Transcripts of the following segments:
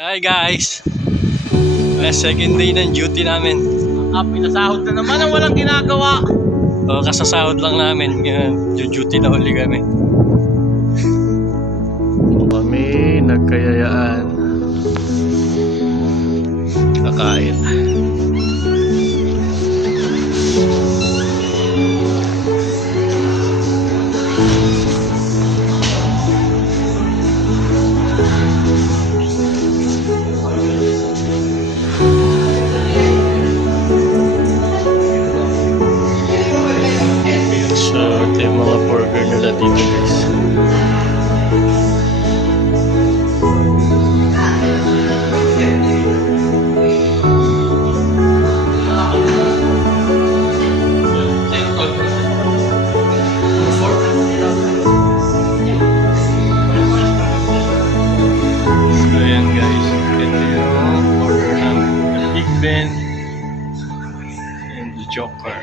Hi guys! Second day ng duty namin. Pinasahod na naman ang walang ginagawa. O, kasasahod lang namin. Duty na uli kami. Kami nagkayayaan. Kakain. So, ito yung mga burger nila dito guys. So, ayan guys. Ito yung order namin. The Big Ben and the Joker.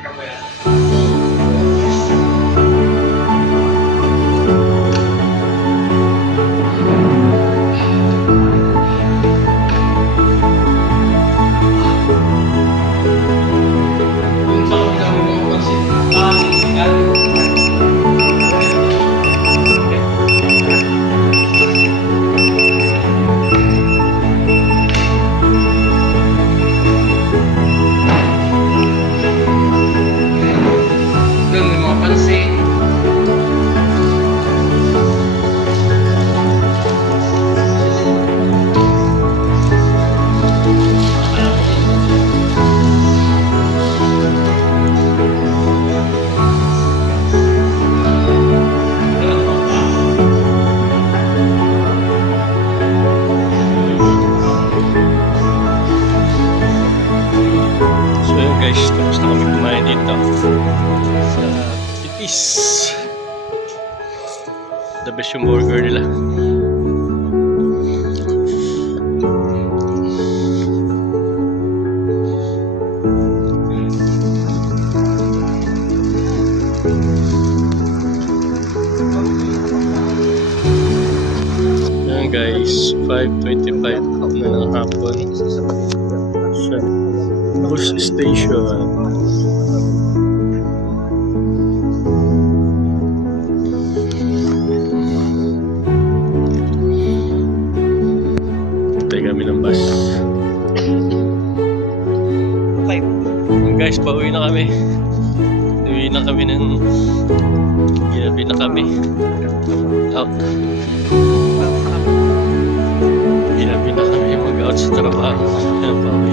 Guys, tapos na kami kumain dito sa Titis. The best yung burger nila. Ayan guys, 5:25 na ng hapon sa bus station. Hintay kami ng bus. Okay. Guys, pauwi na kami. Uwi na kami ng ginabi na kami. Out. Ginabi na kami mag-out sa trabaho. Ayan, pauwi.